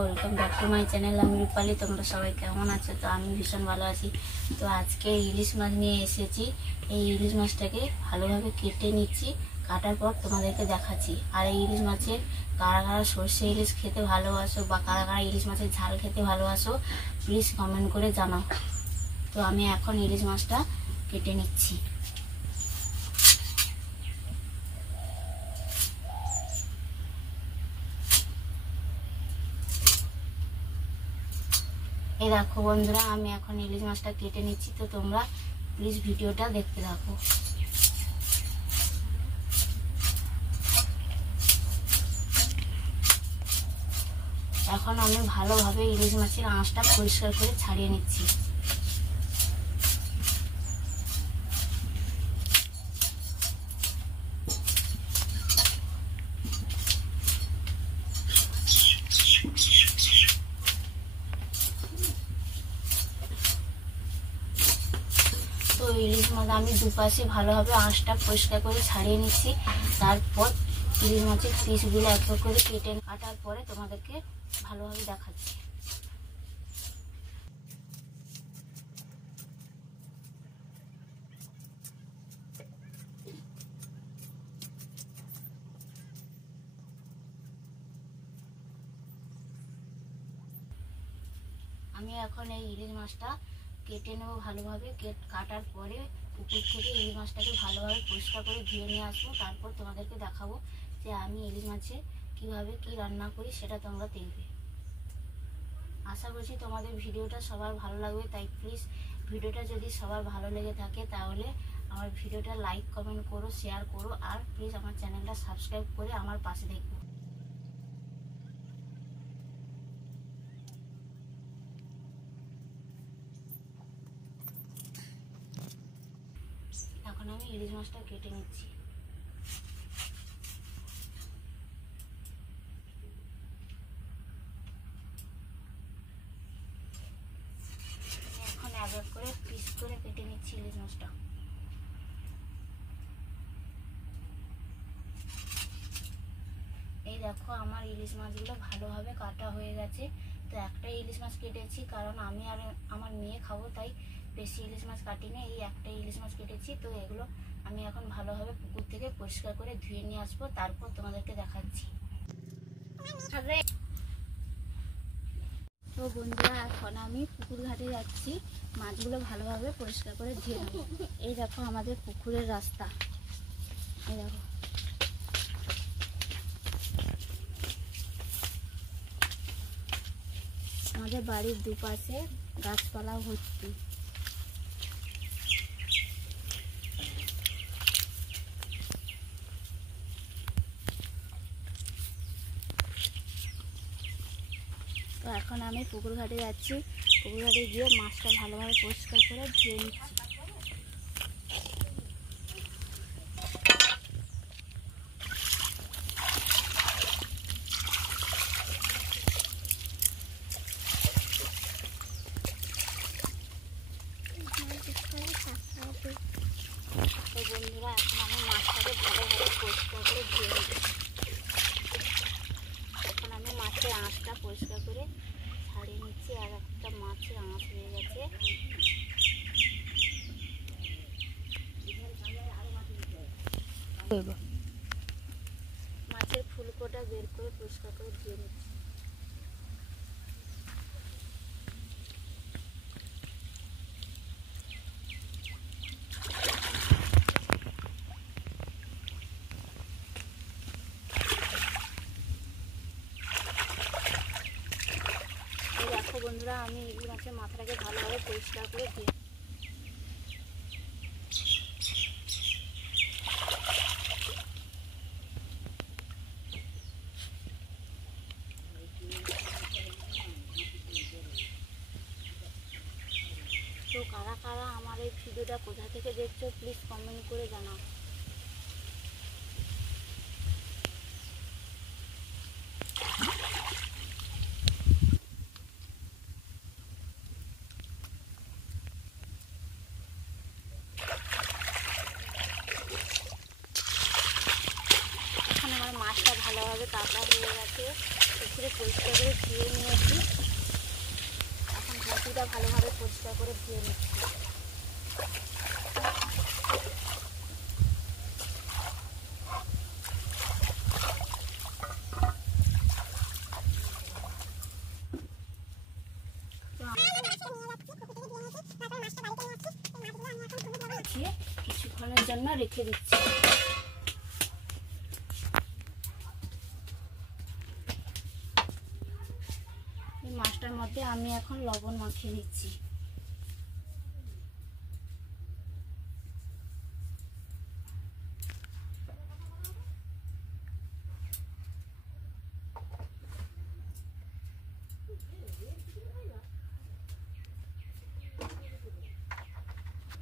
Welcome back to my channel. আমি রূপালী। তোমরা সবাই কেমন আছো? তো আমি ভীষণ ভালো আছি। তো আজকে ইলিশ মাছ নিয়ে এসেছি। এই ইলিশ মাছটাকে ভালোভাবে কেটে নিচ্ছি, কাটার পর তোমাদেরকে দেখাচ্ছি। আর এই ইলিশ মাছের কারা কারা সর্ষে ইলিশ খেতে ভালোবাসো বা কারা কারা ইলিশ মাছের ঝাল খেতে ভালোবাসো প্লিজ কমেন্ট করে জানাও। তো আমি এখন ইলিশ মাছটা কেটে নিচ্ছি। এই দেখো বন্ধুরা, আমি এখন ইলিশ মাছটা কেটে নিচ্ছি। তো তোমরা প্লিজ ভিডিওটা দেখতে থাকো। এখন আমি ভালোভাবে ইলিশ মাছের আঁশটা পরিষ্কার করে ছাড়িয়ে নিচ্ছি। তো ইলিশ মাছ আমি দুপাশে ভালোভাবে আঁশটা পরিষ্কার করে ছাড়িয়ে নিচ্ছি। তারপর ইলিশ মাছের পিসগুলো এক এক করে কেটে কাটার পরে তোমাদেরকে ভালোভাবে দেখাচ্ছি। আমি এখন এই ইলিশ মাছটা কেটে নেবো ভালোভাবে। কাটার পরে পুকুর থেকে ইলিশ মাছটাকে ভালোভাবে পরিষ্কার করে ধুয়ে নিয়ে আসবো। তারপর তোমাদেরকে দেখাবো যে আমি ইলিশ মাছে কিভাবে কি রান্না করি, সেটা তোমরা দেখবে। আশা করছি তোমাদের ভিডিওটা সবার ভালো লাগবে। তাই প্লিজ ভিডিওটা যদি সবার ভালো লেগে থাকে তাহলে আমার ভিডিওটা লাইক কমেন্ট করো, শেয়ার করো, আর প্লিজ আমার চ্যানেলটা সাবস্ক্রাইব করে আমার পাশে দেখো। এখন আমি ইলিশ মাছটা কেটে নিচ্ছি। এখন এক এক করে পিস করে কেটে নিচ্ছি ইলিশ মাছটা। এই দেখো আমার ইলিশ মাছগুলো ভালোভাবে কাটা হয়ে গেছে। তো একটাই ইলিশ মাছ কেটেছি, কারণ আমি আর আমার মেয়ে খাবো, তাই বেশি ইলিশ মাছ কাটিনি। এই একটাই ইলিশ মাছ কেটেছি। তো এগুলো আমি এখন ভালোভাবে পুকুর থেকে পরিষ্কার করে ধুয়ে নিয়ে আসবো। তারপর তোমাদেরকে দেখাচ্ছি। তো বন্ধুরা, এখন আমি পুকুর ঘাটে যাচ্ছি মাছগুলো ভালোভাবে পরিষ্কার করে ধুয়ে নেবো। এই দেখো আমাদের পুকুরের রাস্তা। এই দেখো আমাদের বাড়ির দুপাশে গাছপালা ভর্তি। তো এখন আমি পুকুর ঘাটে যাচ্ছি। পুকুর ঘাটে গিয়ে মাছটা ভালোভাবে পরিষ্কার করে ধুয়ে নিচ্ছি। তো বন্ধুরা, এখন আমি মাছটাকে ভালোভাবে পরিষ্কার করে ধুয়ে নিচ্ছি। এখন আমি মাছের আঁশটা পরিষ্কার করে ছাড়িয়ে নিচ্ছি। আর একটা মাছের আঁশ হয়ে গেছে। মাছের ফুলকোটা বের করে পরিষ্কার করে ধুয়ে নিচ্ছি। দেখো বন্ধুরা, আমি ইলিশ মাছের মাথাটাকে ভালোভাবে পরিষ্কার করে ধুয়ে তো কারা কারা আমার এই ভিডিওটা কোথা থেকে দেখছো প্লিজ কমেন্ট করে জানাও। ভালোভাবে কাটা হয়ে গেছে। পুকুরে পরিষ্কার করে ধুয়ে নিয়ে পরিষ্কার করে ধুয়ে নিচ্ছি। কিছুক্ষণের জন্য রেখে দিচ্ছি। এই মাছটার মধ্যে আমি এখন লবণ মাখিয়ে নিচ্ছি।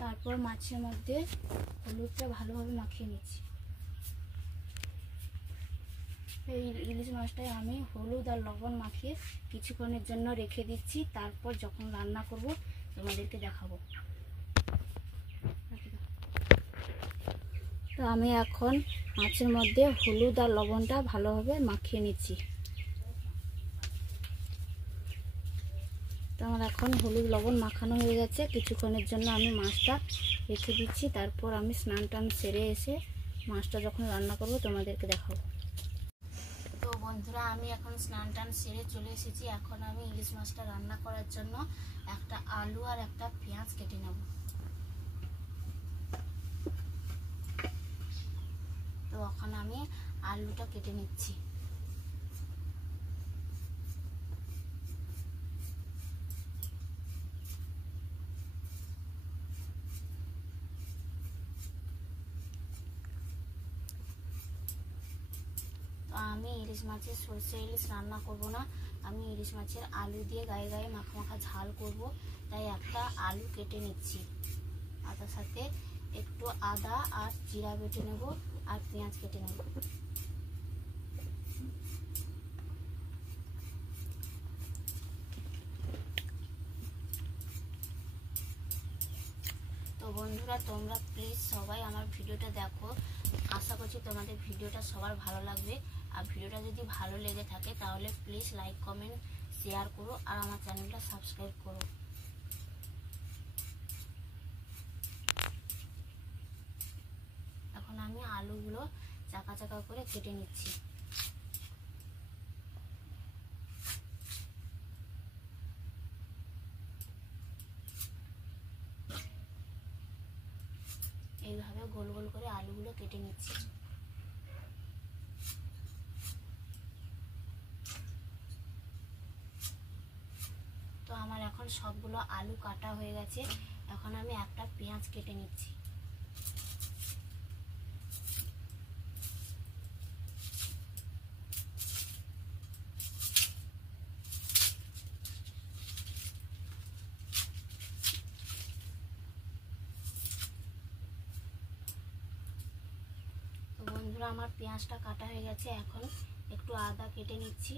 তারপর মাছের মধ্যে হলুদটা ভালোভাবে মাখিয়ে নিচ্ছি। এই ইলিশ মাছটায় আমি হলুদ আর লবণ মাখিয়ে কিছুক্ষণের জন্য রেখে দিচ্ছি। তারপর যখন রান্না করব তোমাদেরকে দেখাবো। তো আমি এখন মাছের মধ্যে হলুদ আর লবণটা ভালোভাবে মাখিয়ে নিচ্ছি। তো আমার এখন হলুদ লবণ মাখানো হয়ে গেছে। কিছুক্ষণের জন্য আমি মাছটা রেখে দিচ্ছি। তারপর আমি স্নান টান সেরে এসে মাছটা যখন রান্না করব তোমাদেরকে দেখাবো। তো বন্ধুরা, আমি এখন স্নান টান সেরে চলে এসেছি। এখন আমি ইলিশ মাছটা রান্না করার জন্য একটা আলু আর একটা পেঁয়াজ কেটে নেব। তো এখন আমি আলুটা কেটে নিচ্ছি। আমি ইলিশ মাছের সরষে ইলিশ রান্না করব না, আমি ইলিশ মাছের আলু দিয়ে গায়ে গায়ে মাখা মাখা ঝাল করব। তাই একটা আলু কেটে নিচ্ছি। আর তার সাথে একটু আদা আর জিরা বেটে নেব আর পেঁয়াজ কেটে নেব। তো বন্ধুরা, তোমরা প্লিজ সবাই আমার ভিডিওটা দেখো। আশা করছি তোমাদের ভিডিওটা সবার ভালো লাগবে। আর ভিডিওটা যদি ভালো লেগে থাকে তাহলে প্লিজ লাইক কমেন্ট শেয়ার করো আর আমার চ্যানেলটা সাবস্ক্রাইব করো। এখন আমি আলুগুলো চাকা চাকা করে কেটে নিচ্ছি। এইভাবে গোল গোল করে আলুগুলো কেটে নিচ্ছি। তো আমার এখন সবগুলো আলু কাটা হয়ে গেছে। এখন আমি একটা পেঁয়াজ কেটে নিচ্ছি। তো বন্ধুরা, আমার পেঁয়াজটা কাটা হয়ে গেছে। এখন একটু আদা কেটে নিচ্ছি।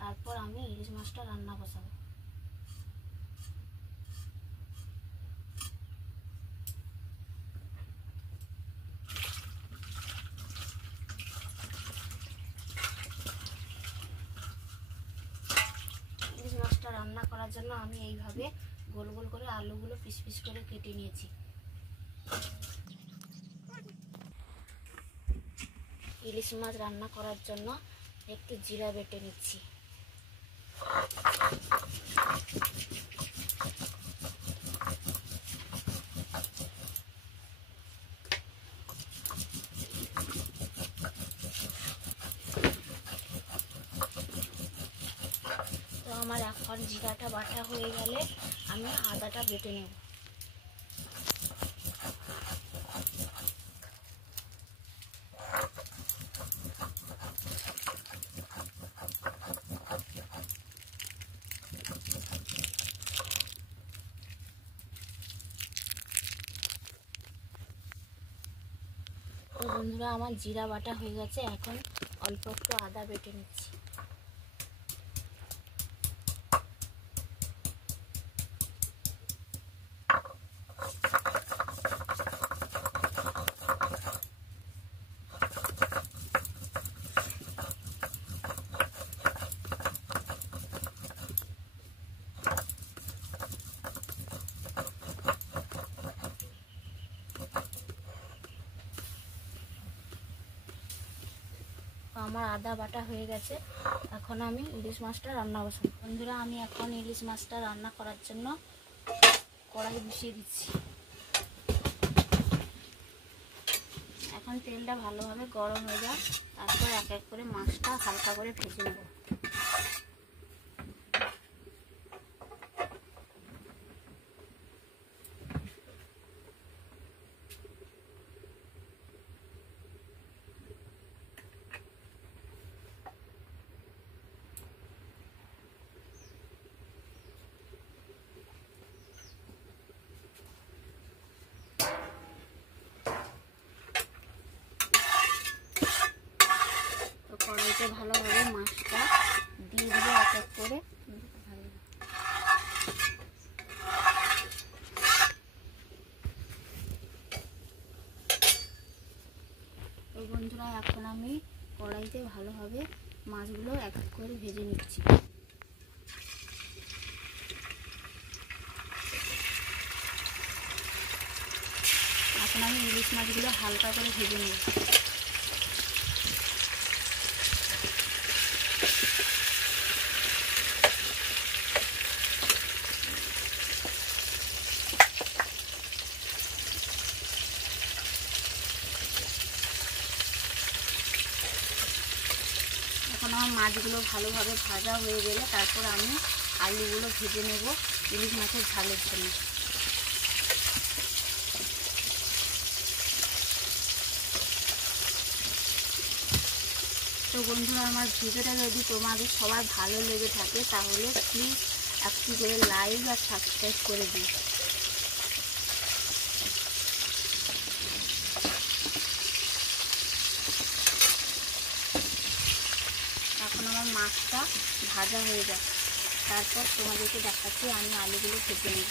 তারপর আমি ইলিশ মাছটা রান্না বসাবো। ইলিশ মাছটা রান্না করার জন্য আমি এইভাবে গোল গোল করে আলুগুলো পিস পিস করে কেটে নিয়েছি। ইলিশ মাছ রান্না করার জন্য একটু জিরা বেটে নিচ্ছি। তো আমার এখন জিরাটা বাটা হয়ে গেলে আমি আদাটা বেটে নেব। তো বন্ধুরা, আমার জিরা বাটা হয়ে গেছে। এখন অল্প একটু আদা বেটে নিচ্ছি। আমার আদা বাটা হয়ে গেছে। এখন আমি ইলিশ মাছটা রান্না বসাবো। বন্ধুরা, আমি এখন ইলিশ মাছটা রান্না করার জন্য কড়াই বসিয়ে দিচ্ছি। এখন তেলটা ভালোভাবে গরম হয়ে যায়, তারপর এক এক করে মাছটা হালকা করে ভেজে নেব। কড়াইতে ভালোভাবে মাছটা দিয়ে দিব এক এক করে। তো বন্ধুরা, এখন আমি কড়াইতে ভালোভাবে মাছগুলো এক এক করে ভেজে নিচ্ছি। এখন আমি ইলিশ মাছগুলো হালকা করে ভেজে নেব। এখন আমার মাছগুলো ভালোভাবে ভাজা হয়ে গেলে তারপর আমি আলুগুলো ভেজে নেব ইলিশ মাছের ঝালের জন্য। তো বন্ধুরা, আমার ভিডিওটা যদি তোমাদের সবার ভালো লেগে থাকে তাহলে প্লিজ একটু করে লাইক আর সাবস্ক্রাইব করে দিই। এখন আমার মাছটা ভাজা হয়ে যায়, তারপর তোমাদেরকে দেখাচ্ছি আমি আলুগুলো ভেজে নেব।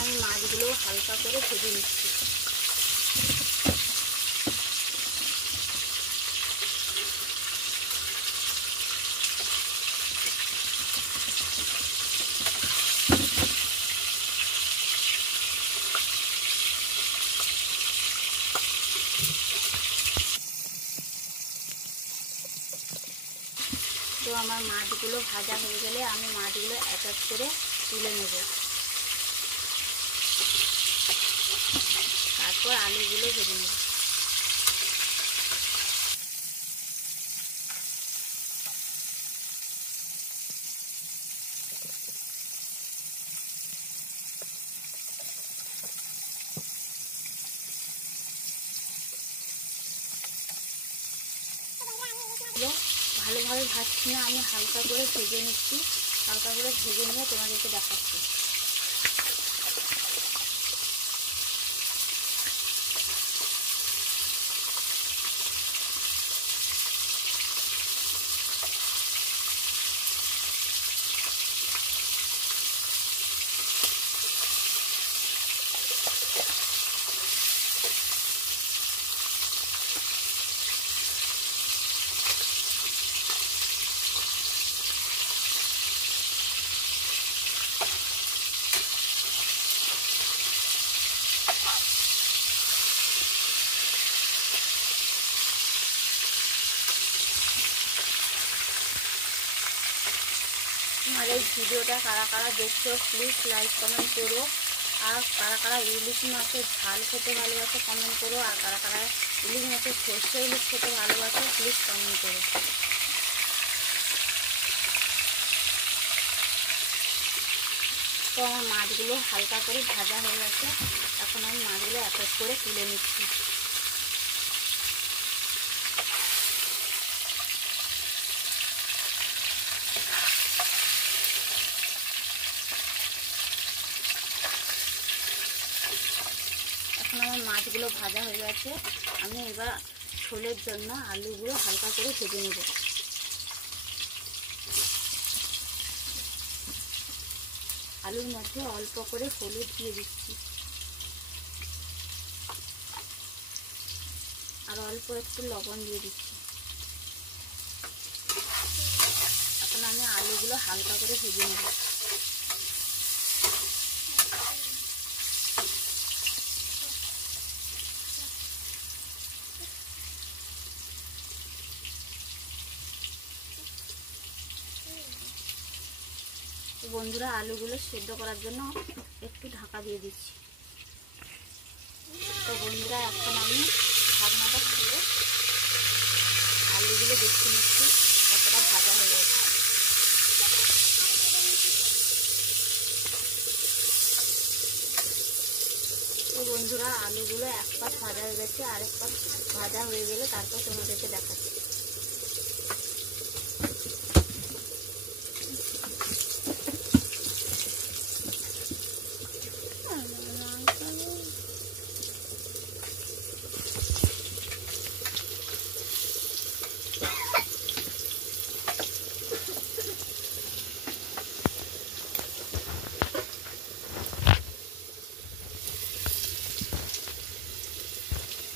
আমি মাছগুলো হালকা করে ভেজে নিচ্ছি। তো আমার মাছগুলো ভাজা হয়ে গেলে আমি মাছগুলো এক এক করে তুলে নেব। তারপর আলুগুলো ভেজে নেব। ভালোভাবে ভাজছি না, আমি হালকা করে ভেজে নিচ্ছি। হালকা করে ভেজে নিয়ে তোমাদেরকে দেখাচ্ছি। আমার এই ভিডিওটা কারা কারা দেখছো প্লিজ লাইক কমেন্ট করো। আর কারা কারা ইলিশ মাছের ঝাল খেতে ভালোবাসে কমেন্ট করো। আর কারা কারা ইলিশ মাছের সর্ষে ইলিশ খেতে ভালোবাসে প্লিজ কমেন্ট করো। তো আমার মাছগুলো হালকা করে ভাজা হয়ে গেছে। এখন আমি মাছগুলো এক এক করে তুলে নিচ্ছি। এখন আমার মাছগুলো ভাজা হয়ে গেছে। আমি এবার ঝোলের জন্য আলুগুলো হালকা করে ভেজে নেব। আলুর মধ্যে অল্প করে হলুদ দিয়ে দিচ্ছি, আর অল্প একটু লবণ দিয়ে দিচ্ছি। এখন আমি আলুগুলো হালকা করে ভেজে নেব। বন্ধুরা, আলুগুলো সেদ্ধ করার জন্য একটু ঢাকা দিয়ে দিচ্ছি। তো বন্ধুরা, এখন আমি ঢাকনাটা খুলে আলুগুলো দেখতে নিচ্ছি কতটা ভাজা হয়ে গেছে। তো বন্ধুরা, আলুগুলো এক পাশ ভাজা হয়ে গেছে, আরেক পাশ ভাজা হয়ে গেলে তারপর তোমাদেরকে দেখাচ্ছি।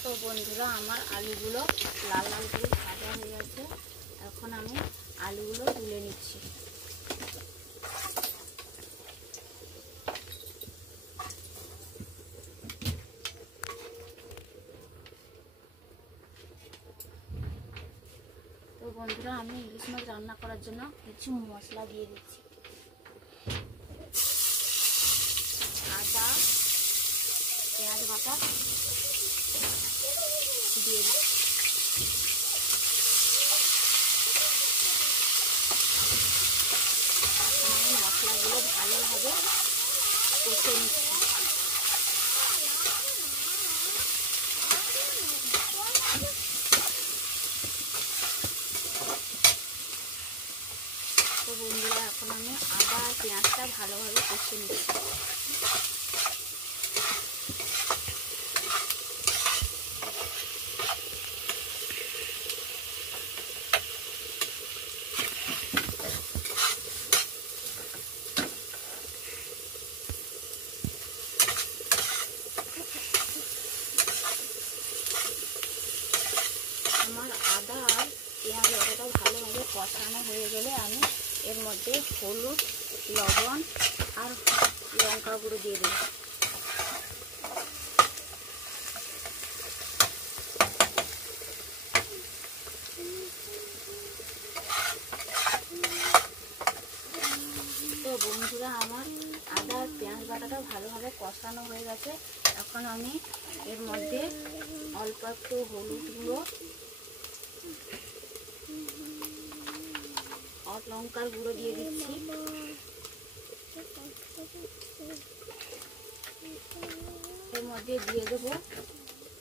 তো বন্ধুরা, আমার আলুগুলো লাল লাল করে ভাজা হয়ে গেছে। এখন আমি আলুগুলো তুলে নিচ্ছি। তো বন্ধুরা, আমি ইলিশ মাছ রান্না করার জন্য কিছু মশলা দিয়ে দিচ্ছি। আদা, পেঁয়াজ বাটা দিয়ে দিচ্ছি। আমি মশলাগুলো ভালোভাবে কষে নিচ্ছি। তো বন্ধুরা, এখন আমি আদা আর পেঁয়াজটা ভালোভাবে কষে নিচ্ছি। আমার আদা আর পেঁয়াজ বাটাটা ভালোভাবে কষানো হয়ে গেলে আমি এর মধ্যে হলুদ, লবণ আর লঙ্কা গুঁড়ো দিয়ে দেব। তো বন্ধুরা, আমার আদা আর পেঁয়াজ বাটাটা ভালোভাবে কষানো হয়ে গেছে। এখন আমি এর মধ্যে অল্প একটু হলুদ গুঁড়ো আর লঙ্কার গুঁড়ো দিয়ে দিচ্ছি। এর মধ্যে দিয়ে দেবো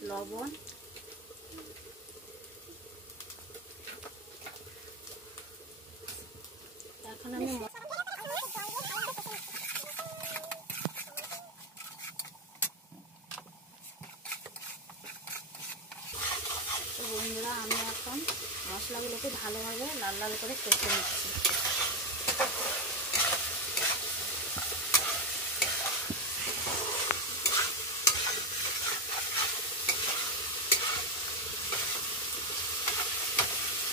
লবণ, এখন আমি বন্ধুরা, আমি এখন মশলাগুলোকে ভালোভাবে লাল লাল করে কষে নিচ্ছি।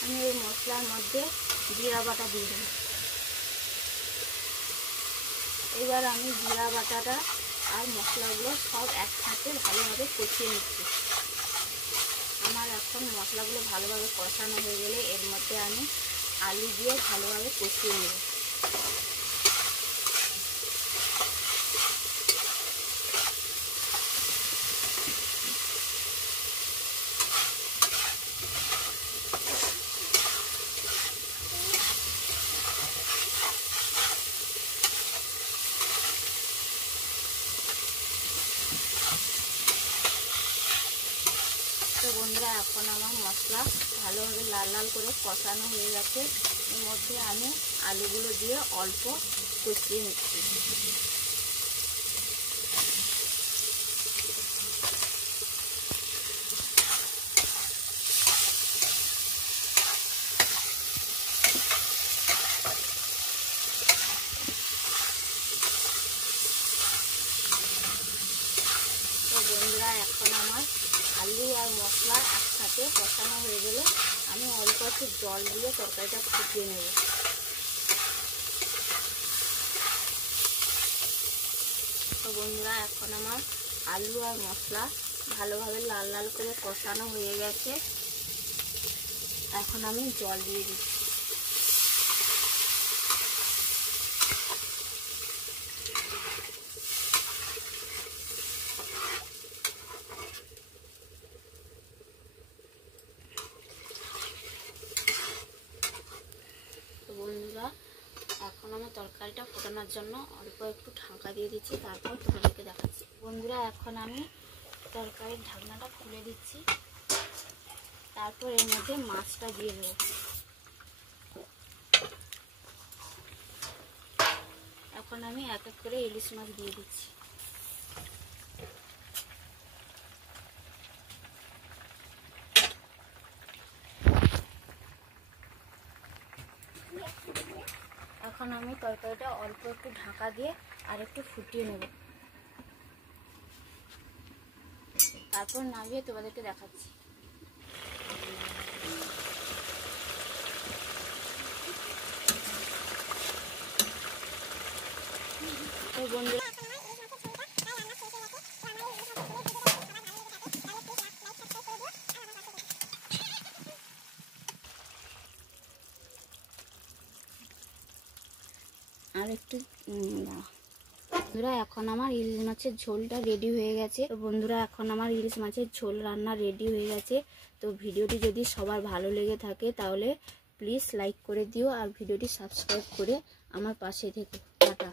আমি এই মশলার মধ্যে জিরা বাটা দিয়ে দেব। এবার আমি জিরা বাটাটা আর মশলাগুলো সব একসাথে ভালোভাবে কষিয়ে নিচ্ছি। আমার এখন মশলাগুলো ভালোভাবে কষানো হয়ে গেলে এর মধ্যে আমি আলু দিয়ে ভালোভাবে কষিয়ে নেব। তো বন্ধুরা, এখন আমার মশলা ভালোভাবে লাল লাল করে কষানো হয়ে গেছে। এর মধ্যে আমি আলুগুলো দিয়ে অল্প কষিয়ে নিচ্ছি। আলু আর মশলা একসাথে কষানো হয়ে গেলে আমি অল্প একটু জল দিয়ে তরকারিটা ফুটিয়ে নেব। তো বন্ধুরা, এখন আমার আলু আর মশলা ভালোভাবে লাল লাল করে কষানো হয়ে গেছে। এখন আমি জল দিয়ে দিচ্ছি। তো বন্ধুরা, এখন আমি তরকারিটা ফোটানোর জন্য অল্প একটু ঢাকা দিয়ে দিচ্ছি, তারপর তোমাদেরকে দেখাচ্ছি। বন্ধুরা, এখন আমি তরকারির ঢাকনাটা খুলে দিচ্ছি, তারপর এর মধ্যে মাছটা দিয়ে দেবো। এখন আমি এক এক করে ইলিশ মাছ দিয়ে দিচ্ছি। এখন আমি তরকারিটা অল্প একটু ঢাকা দিয়ে আর একটু ফুটিয়ে নেব, তারপর নামিয়ে তোমাদেরকে দেখাচ্ছি। তো বন্ধুরা, আর একটু বন্ধুরা, এখন আমার ইলিশ মাছের ঝোলটা রেডি হয়ে গেছে। তো বন্ধুরা, এখন আমার ইলিশ মাছের ঝোল রান্না রেডি হয়ে গেছে। তো ভিডিওটি যদি সবার ভালো লেগে থাকে তাহলে প্লিজ লাইক করে দিও আর ভিডিওটি সাবস্ক্রাইব করে আমার পাশে থেকো। টাটা।